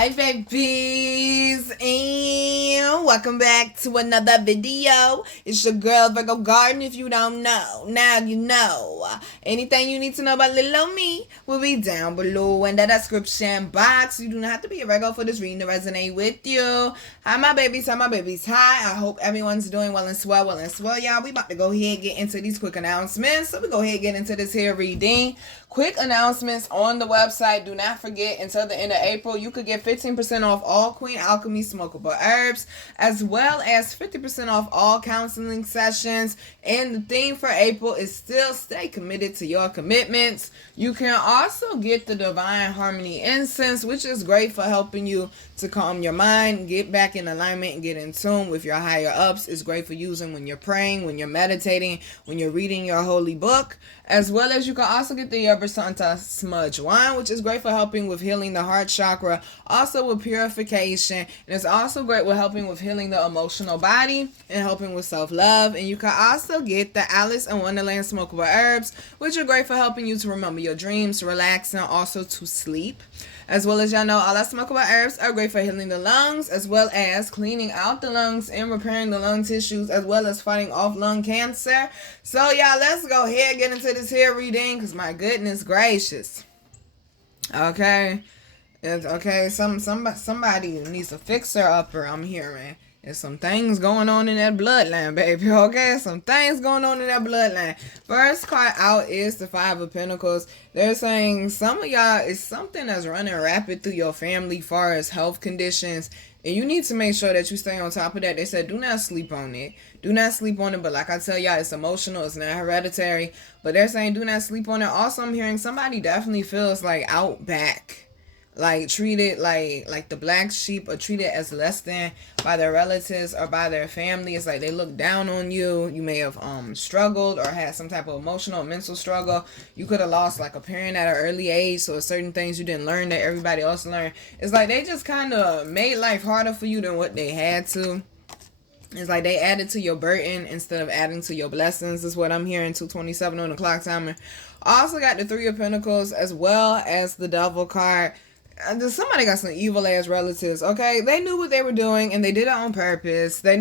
Hi babies, and welcome back to another video. It's your girl Virgo Garden. If you don't know, now you know. Anything you need to know about little old me will be down below in the description box. You do not have to be a Virgo for this reading to resonate with you. Hi my babies, hi. I hope everyone's doing well and swell, y'all. We about to go ahead and get into these quick announcements. So we go ahead and get into this here reading. Quick announcements on the website. Do not forget, until the end of April, you could get 15% off all Queen Alchemy's smokable herbs, as well as 50% off all counseling sessions. And the theme for April is still stay committed to your commitments. You can also get the Divine Harmony Incense, which is great for helping you to calm your mind, get back in alignment, and get in tune with your higher ups. It's great for using when you're praying, when you're meditating, when you're reading your holy book, as well as you can also get the Yerba Santa Smudge Wine, which is great for helping with healing the heart chakra, also with purification, and it's also great with helping with healing the emotional body and helping with self-love. And you can also get the Alice in Wonderland smokable herbs, which are great for helping you to remember your dreams, relax, and also to sleep. As well as y'all know, all our smokable herbs are great for healing the lungs, as well as cleaning out the lungs and repairing the lung tissues, as well as fighting off lung cancer. So y'all, let's go ahead and get into this here reading, because my goodness gracious. Okay. Somebody needs a fixer-upper, I'm hearing. There's some things going on in that bloodline, baby, okay? Some things going on in that bloodline. First card out is the Five of Pentacles. They're saying some of y'all is something that's running rapid through your family far as health conditions. And you need to make sure that you stay on top of that. They said do not sleep on it. Do not sleep on it. But like I tell y'all, it's emotional. It's not hereditary. But they're saying do not sleep on it. Also, I'm hearing somebody definitely feels like out back. Like treated like the black sheep, or treated as less than by their relatives or by their family. It's like they look down on you. You may have struggled or had some type of emotional or mental struggle. You could have lost like a parent at an early age, so certain things you didn't learn that everybody else learned. It's like they just kind of made life harder for you than what they had to. It's like they added to your burden instead of adding to your blessings, is what I'm hearing. 2:27 on the clock timer. Also got the Three of Pentacles, as well as the Devil card. Somebody got some evil ass relatives, okay? They knew what they were doing and they did it on purpose. And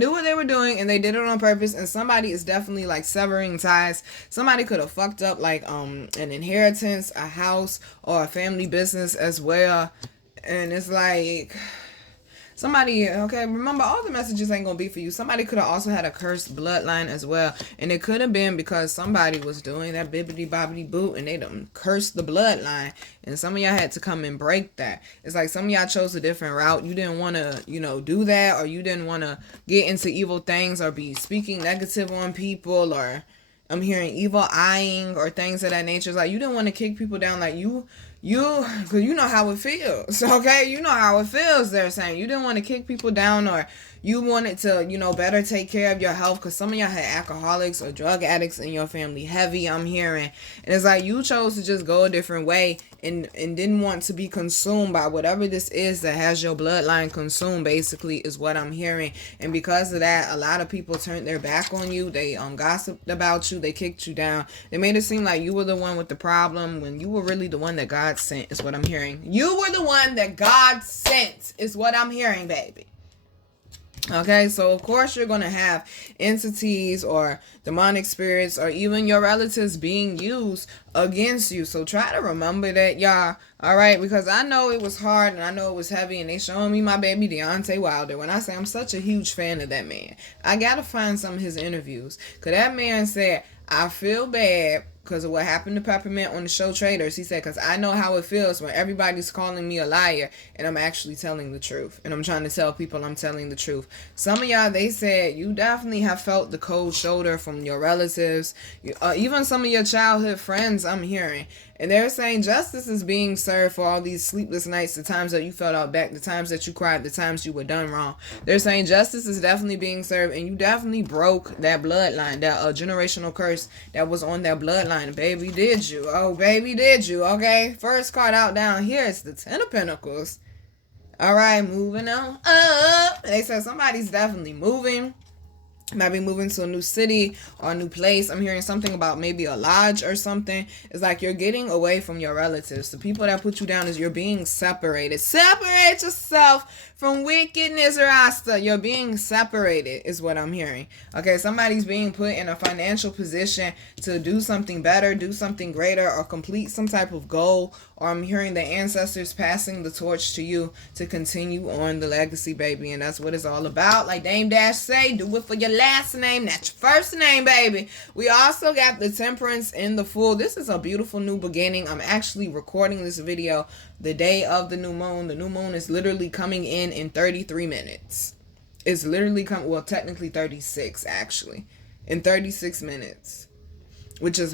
somebody is definitely like severing ties. Somebody could have fucked up like an inheritance, a house, or a family business as well. And it's like somebody, okay, remember, all the messages ain't gonna be for you. Somebody could have also had a cursed bloodline as well. And it could have been because somebody was doing that bibbity bobbity boot and they done cursed the bloodline. And some of y'all had to come and break that. It's like some of y'all chose a different route. You didn't want to, do that, or you didn't want to get into evil things or be speaking negative on people, or I'm hearing evil eyeing or things of that nature. It's like you didn't want to kick people down, like because you know how it feels, okay? You know how it feels, they're saying. You didn't want to kick people down, or you wanted to, better take care of your health, because some of y'all had alcoholics or drug addicts in your family heavy, I'm hearing. And it's like you chose to just go a different way and didn't want to be consumed by whatever this is that has your bloodline consumed, basically, is what I'm hearing. And because of that, a lot of people turned their back on you. They gossiped about you. They kicked you down. They made it seem like you were the one with the problem when you were really the one that God sent, is what I'm hearing. You were the one that God sent, is what I'm hearing, baby. Okay, so of course you're going to have entities or demonic spirits or even your relatives being used against you. So try to remember that, y'all. All right, because I know it was hard and I know it was heavy, and they showing me my baby Deontay Wilder. When I say I'm such a huge fan of that man, I got to find some of his interviews, because that man said, I feel bad because of what happened to Peppermint on the show Traders. He said, because I know how it feels when everybody's calling me a liar and I'm actually telling the truth. And I'm trying to tell people I'm telling the truth. Some of y'all, they said you definitely have felt the cold shoulder from your relatives, even some of your childhood friends, I'm hearing. And they're saying justice is being served for all these sleepless nights, the times that you felt out back, the times that you cried, the times you were done wrong. They're saying justice is definitely being served, and you definitely broke that bloodline, that generational curse that was on that bloodline. Baby, did you? Oh, baby, did you? Okay, first card out down here is the Ten of Pentacles. All right, moving on up. They said somebody's definitely moving. might be moving to a new city or a new place. I'm hearing something about maybe a lodge or something. It's like you're getting away from your relatives. The people that put you down is you're being separated. Separate yourself from wickedness, Rasta. You're being separated is what I'm hearing. Okay, somebody's being put in a financial position to do something better, do something greater, or complete some type of goal. Or I'm hearing the ancestors passing the torch to you to continue on the legacy, baby. And that's what it's all about. Like Dame Dash say, do it for your last name, not your first name, baby. We also got the Temperance in the Fool. This is a beautiful new beginning. I'm actually recording this video the day of the new moon. The new moon is literally coming in 33 minutes. It's literally well, technically 36 actually. In 36 minutes. Which is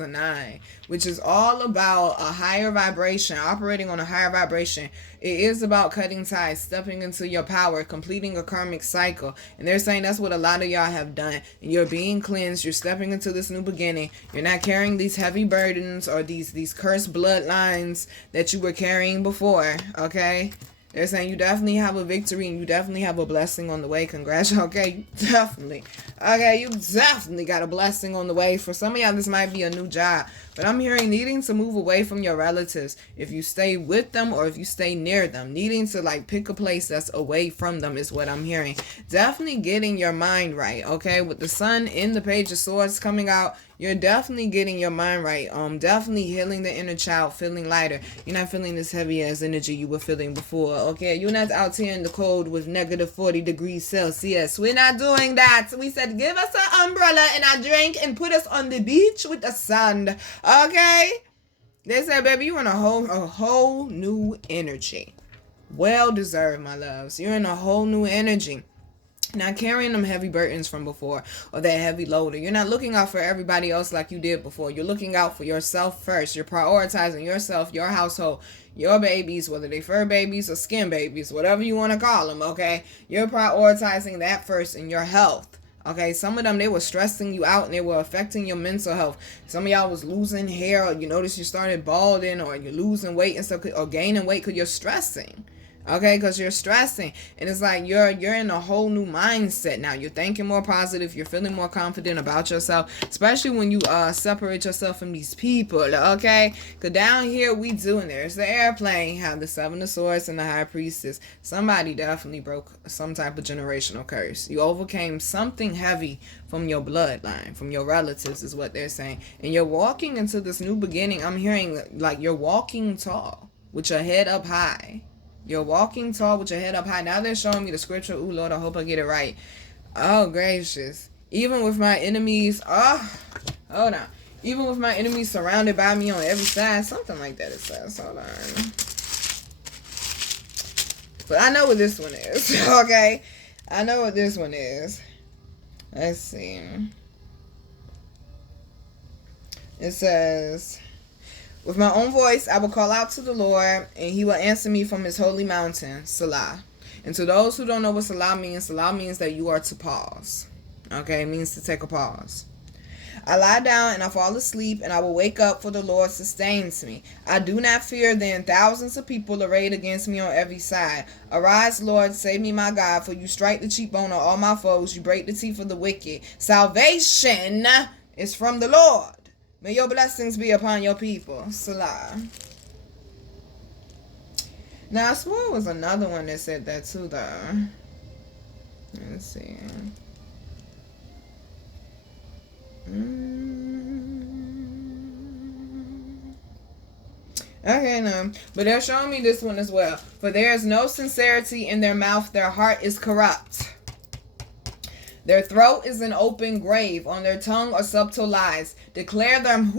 a 9, which is all about a higher vibration, operating on a higher vibration. It is about cutting ties, stepping into your power, completing a karmic cycle. And they're saying that's what a lot of y'all have done. And you're being cleansed. You're stepping into this new beginning. You're not carrying these heavy burdens or these cursed bloodlines that you were carrying before. Okay? They're saying you definitely have a victory and you definitely have a blessing on the way. Congratulations. Okay, definitely. Okay, you definitely got a blessing on the way. For some of y'all, this might be a new job. But I'm hearing needing to move away from your relatives. If you stay with them or if you stay near them. Needing to like pick a place that's away from them is what I'm hearing. Definitely getting your mind right. Okay, with the sun in the Page of Swords coming out. You're definitely getting your mind right. Definitely healing the inner child, feeling lighter. You're not feeling this heavy ass energy you were feeling before. Okay, you're not out here in the cold with negative 40 degrees Celsius. We're not doing that. We said give us an umbrella and a drink and put us on the beach with the sun. Okay? They said, baby, you're in a whole new energy. Well deserved, my loves. You're in a whole new energy. Not carrying them heavy burdens from before or that heavy loader. You're not looking out for everybody else like you did before. You're looking out for yourself first. You're prioritizing yourself, your household, your babies, whether they fur babies or skin babies, whatever you want to call them, okay? You're prioritizing that first in your health. Okay, some of them, they were stressing you out and they were affecting your mental health. Some of y'all was losing hair, or you notice you started balding, or you're losing weight and stuff, or gaining weight because you're stressing. Okay, because you're stressing. And it's like you're in a whole new mindset now. You're thinking more positive. You're feeling more confident about yourself. Especially when you separate yourself from these people. Okay? Because down here we do. And there's the airplane. Have the 7 of Swords and the High Priestess. Somebody definitely broke some type of generational curse. You overcame something heavy from your bloodline. From your relatives is what they're saying. And you're walking into this new beginning. I'm hearing like you're walking tall. With your head up high. You're walking tall with your head up high. Now they're showing me the scripture. Ooh, Lord, I hope I get it right. Oh, gracious. Even with my enemies. Oh, hold on. Even with my enemies surrounded by me on every side. Something like that it says. Hold on. But I know what this one is. Okay? I know what this one is. Let's see. It says... With my own voice, I will call out to the Lord, and he will answer me from his holy mountain, Salah. And to those who don't know what Salah means that you are to pause. Okay, it means to take a pause. I lie down and I fall asleep, and I will wake up, for the Lord sustains me. I do not fear, then thousands of people arrayed against me on every side. Arise, Lord, save me, my God, for you strike the cheekbone of all my foes. You break the teeth of the wicked. Salvation is from the Lord. May your blessings be upon your people. Salah. Now, I swore it was another one that said that too, though. Let's see. Okay, no. But they're showing me this one as well. For there is no sincerity in their mouth. Their heart is corrupt. Their throat is an open grave. On their tongue are subtle lies. Declare them,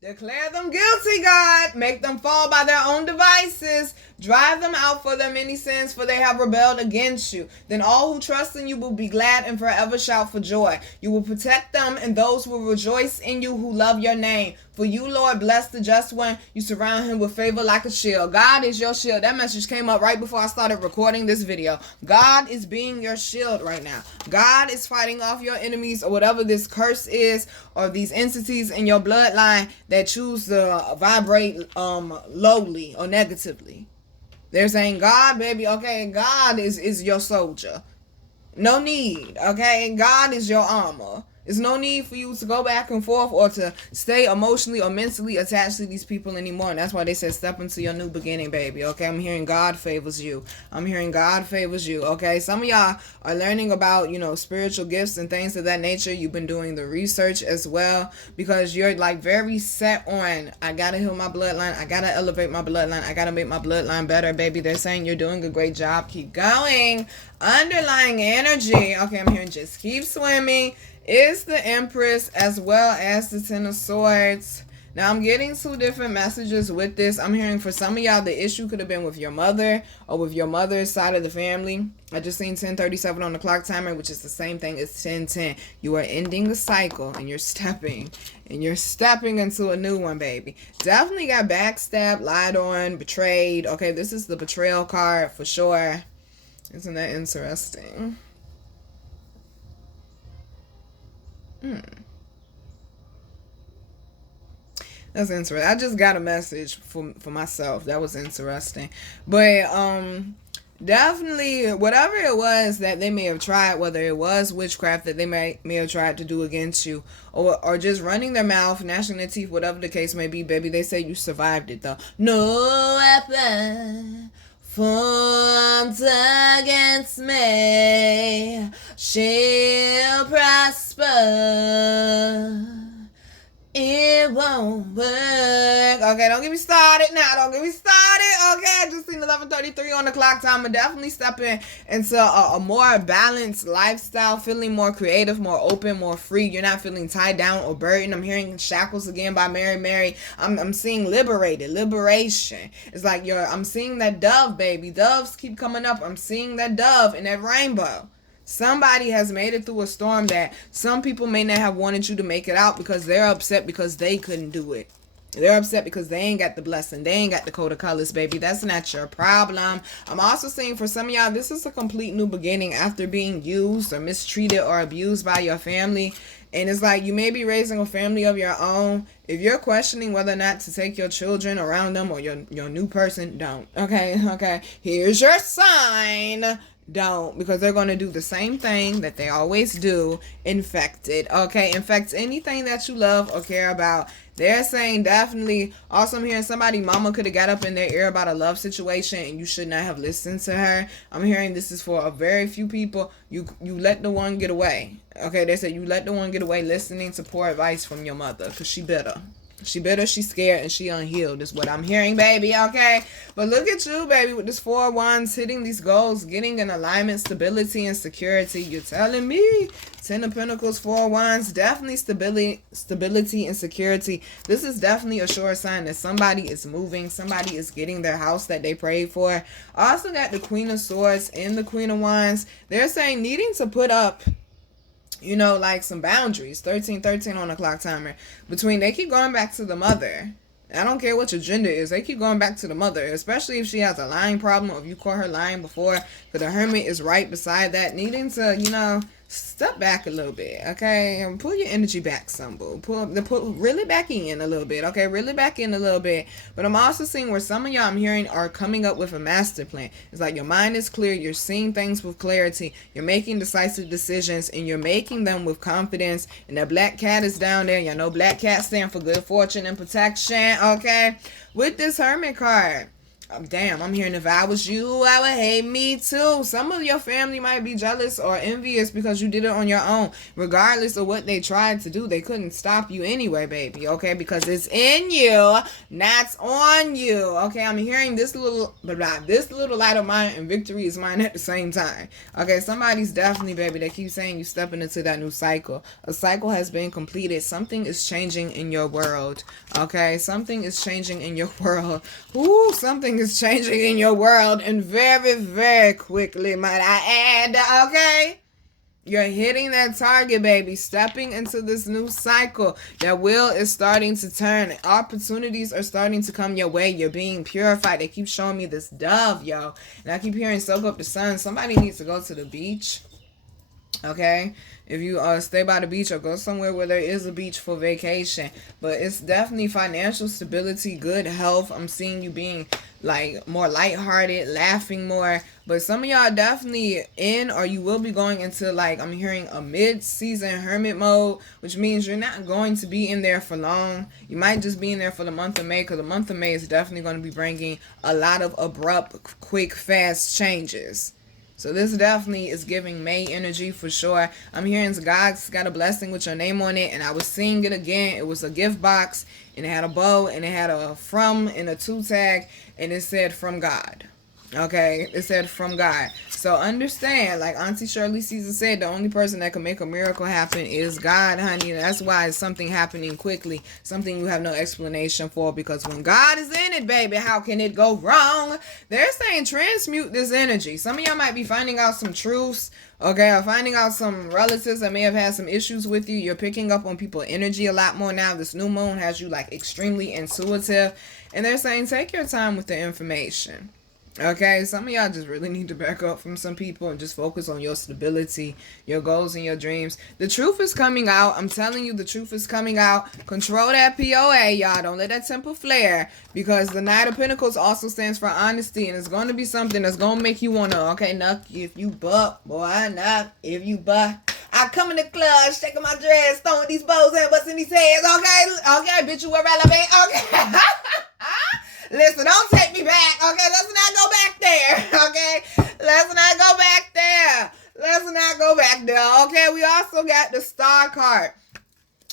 declare them guilty, God. Make them fall by their own devices. Drive them out for their many sins, for they have rebelled against you. Then all who trust in you will be glad and forever shout for joy. You will protect them, and those will rejoice in you who love your name. For you, Lord, bless the just one. You surround him with favor like a shield. God is your shield. That message came up right before I started recording this video. God is being your shield right now. God is fighting off your enemies, or whatever this curse is, or these entities in your bloodline that choose to vibrate lowly or negatively. They're saying, God, baby, okay, God is your soldier. No need, okay? God is your armor. There's no need for you to go back and forth or to stay emotionally or mentally attached to these people anymore. And that's why they said step into your new beginning, baby. Okay, I'm hearing God favors you. I'm hearing God favors you. Okay, some of y'all are learning about, spiritual gifts and things of that nature. You've been doing the research as well because you're like very set on, I gotta heal my bloodline. I gotta elevate my bloodline. I gotta make my bloodline better, baby. They're saying you're doing a great job. Keep going. Underlying energy. Okay, I'm hearing just keep swimming. Is the Empress as well as the Ten of Swords. Now I'm getting two different messages with this. I'm hearing for some of y'all the issue could have been with your mother or with your mother's side of the family. I just seen 10:37 on the clock timer, which is the same thing as 10:10. You are ending the cycle and you're stepping into a new one, baby. Definitely got backstabbed, lied on, betrayed. Okay, this is the betrayal card for sure. Isn't that interesting? That's interesting. I just got a message for myself. That was interesting. But definitely whatever it was that they may have tried, whether it was witchcraft that they may have tried to do against you, or just running their mouth, gnashing their teeth, whatever the case may be, baby, they say you survived it though. No weapon formed against me shall prosper. It won't work. Okay, don't get me started now. Don't get me started. Okay, I just seen 11:33 on the clock time. I'm definitely stepping into a more balanced lifestyle, feeling more creative, more open, more free. You're not feeling tied down or burdened. I'm hearing shackles again by Mary. I'm seeing liberation. It's like I'm seeing that dove, baby. Doves keep coming up. I'm seeing that dove in that rainbow. Somebody has made it through a storm that some people may not have wanted you to make it out because they're upset because they couldn't do it. They're upset because they ain't got the blessing. They ain't got the coat of colors, baby. That's not your problem. I'm also saying for some of y'all, this is a complete new beginning after being used or mistreated or abused by your family. And it's like you may be raising a family of your own. If you're questioning whether or not to take your children around them or your new person, don't. Okay. Here's your sign. Don't, because they're going to do the same thing that they always do. Infected. Okay, infects anything that you love or care about. They're saying definitely. Also, I'm hearing somebody mama could have got up in their ear about a love situation and you should not have listened to her. I'm hearing this is for a very few people. You let the one get away. Okay, they said you let the one get away listening to poor advice from your mother because she bitter. She bitter, she's scared, and she unhealed is what I'm hearing, baby, okay? But look at you, baby, with this 4 of Wands, hitting these goals, getting in alignment, stability, and security. You're telling me. 10 of Pentacles, 4 of Wands, definitely stability, and security. This is definitely a sure sign that somebody is moving. Somebody is getting their house that they prayed for. Also got the Queen of Swords and the Queen of Wands. They're saying needing to put up like some boundaries. 13:13 on the clock timer. They keep going back to the mother. I don't care what your gender is. They keep going back to the mother, especially if she has a lying problem or if you caught her lying before. Because the Hermit is right beside that. Needing to, step back a little bit, okay? And pull your energy back some, boo. Pull really back in a little bit, okay? Really back in a little bit. But I'm also seeing where some of y'all I'm hearing are coming up with a master plan. It's like your mind is clear. You're seeing things with clarity. You're making decisive decisions, and you're making them with confidence. And that black cat is down there. Y'all know black cat stand for good fortune and protection, okay? With this Hermit card, damn, I'm hearing if I was you, I would hate me too. Some of your family might be jealous or envious because you did it on your own. Regardless of what they tried to do, they couldn't stop you anyway, baby, okay? Because it's in you, not on you, okay? I'm hearing this little light of mine and victory is mine at the same time, okay? Somebody's definitely, baby, they keep saying you stepping into that new cycle. A cycle has been completed. Something is changing in your world, okay? Something is changing in your world. Ooh, something is changing in your world, and very, very quickly, might I add, okay? You're hitting that target, baby. Stepping into this new cycle. That wheel is starting to turn. Opportunities are starting to come your way. You're being purified. They keep showing me this dove, yo. And I keep hearing soak up the sun. Somebody needs to go to the beach. Okay, if you stay by the beach or go somewhere where there is a beach for vacation. But it's definitely financial stability, good health. I'm seeing you being like more lighthearted, laughing more. But some of y'all definitely in, or you will be going into, like, I'm hearing a mid-season hermit mode, which means you're not going to be in there for long. You might just be in there for the month of May, because the month of May is definitely going to be bringing a lot of abrupt, quick, fast changes. So this definitely is giving May energy for sure. I'm hearing God's got a blessing with your name on it, and I was seeing it again. It was a gift box, and it had a bow, and it had a from and a to tag, and it said from God. Okay, it said from God. So understand, like Auntie Shirley Caesar said, the only person that can make a miracle happen is God, honey. That's why it's something happening quickly, something you have no explanation for, because when God is in it, baby, how can it go wrong? They're saying transmute this energy. Some of y'all might be finding out some truths, okay, or finding out some relatives that may have had some issues with you. You're picking up on people's energy a lot more now. This new moon has you like extremely intuitive, and they're saying take your time with the information. Okay, some of y'all just really need to back up from some people and just focus on your stability, your goals, and your dreams. The truth is coming out. I'm telling you, the truth is coming out. Control that POA, y'all. Don't let that temper flare, because the Knight of Pentacles also stands for honesty, and it's going to be something that's going to make you want to, okay, knock if you buck, boy, knock if you buck. I come in the club, shaking my dress, throwing these bows and busting these heads, okay, bitch, you were relevant, okay. Listen, don't take me back, okay? Let's not go back there, okay? Let's not go back there. Let's not go back there, okay? We also got the Star card.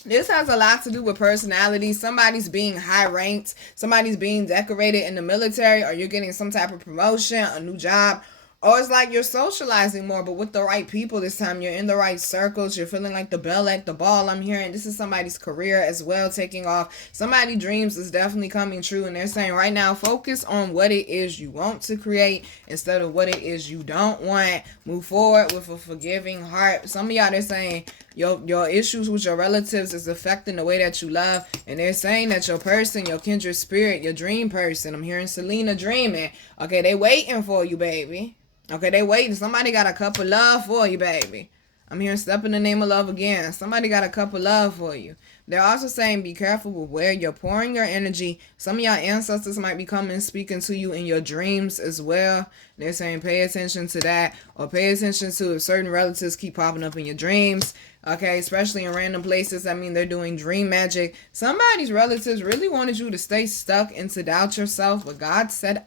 This has a lot to do with personality. Somebody's being high ranked. Somebody's being decorated in the military, or you're getting some type of promotion, a new job. Or it's like you're socializing more, but with the right people this time. You're in the right circles. You're feeling like the belle at the ball. I'm hearing this is somebody's career as well taking off. Somebody's dreams is definitely coming true. And they're saying right now, focus on what it is you want to create instead of what it is you don't want. Move forward with a forgiving heart. Some of y'all, they're saying your issues with your relatives is affecting the way that you love. And they're saying that your person, your kindred spirit, your dream person, I'm hearing Selena dreaming. Okay, they waiting for you, baby. Okay, they waiting. Somebody got a cup of love for you, baby. I'm hearing step in the name of love again. Somebody got a cup of love for you. They're also saying be careful with where you're pouring your energy. Some of y'all ancestors might be coming speaking to you in your dreams as well. They're saying pay attention to that, or pay attention to if certain relatives keep popping up in your dreams. Okay, especially in random places. I mean, they're doing dream magic. Somebody's relatives really wanted you to stay stuck and to doubt yourself, but God said,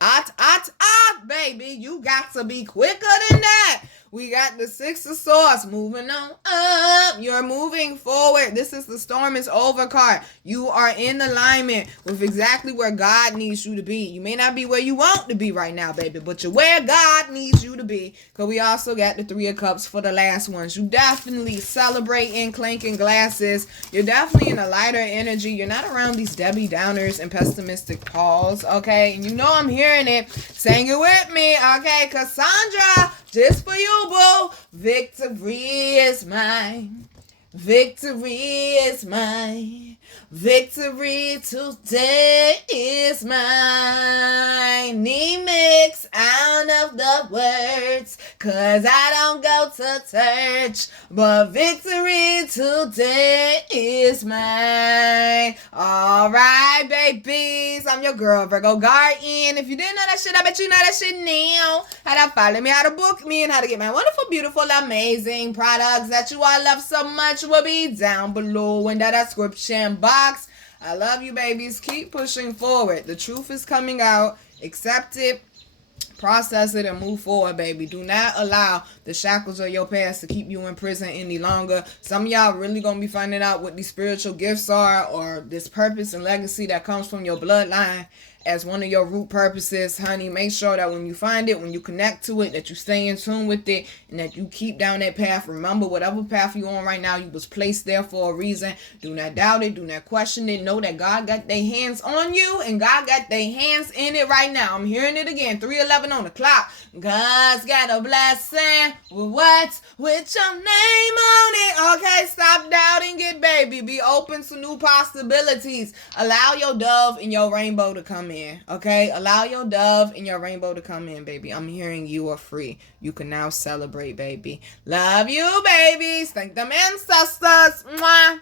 baby, you got to be quicker than that. We got the Six of Swords moving on up. You're moving forward. This is the storm is over card. You are in alignment with exactly where God needs you to be. You may not be where you want to be right now, baby, but you're where God needs you to be. Because we also got the Three of Cups for the last ones. You definitely celebrating, clanking glasses. You're definitely in a lighter energy. You're not around these Debbie Downers and pessimistic Pauls, okay? And you know I'm hearing it. Saying it with me, okay? Cassandra, just for you, boo. Victory is mine. Victory is mine. Victory today is mine. Need mix out of the words, cause I don't go to church, but victory today is mine. Alright, babies, I'm your girl, Virgo Garden. If you didn't know that shit, I bet you know that shit now. How to follow me, how to book me, and how to get my wonderful, beautiful, amazing products that you all love so much will be down below in the description box. I love you, babies. Keep pushing forward. The truth is coming out. Accept it. Process it and move forward, baby. Do not allow the shackles of your past to keep you in prison any longer. Some of y'all really going to be finding out what these spiritual gifts are, or this purpose and legacy that comes from your bloodline as one of your root purposes, honey. Make sure that when you find it, when you connect to it, that you stay in tune with it and that you keep down that path. Remember, whatever path you're on right now, you was placed there for a reason. Do not doubt it. Do not question it. Know that God got their hands on you and God got their hands in it right now. I'm hearing it again. 3:11 on the clock. God's got a blessing with what? With your name on it. Okay, stop doubting it, baby. Be open to new possibilities. Allow your dove and your rainbow to come come in, okay? Allow your dove and your rainbow to come in, baby. I'm hearing you are free. You can now celebrate, baby. Love you, babies. Thank them ancestors. Mwah.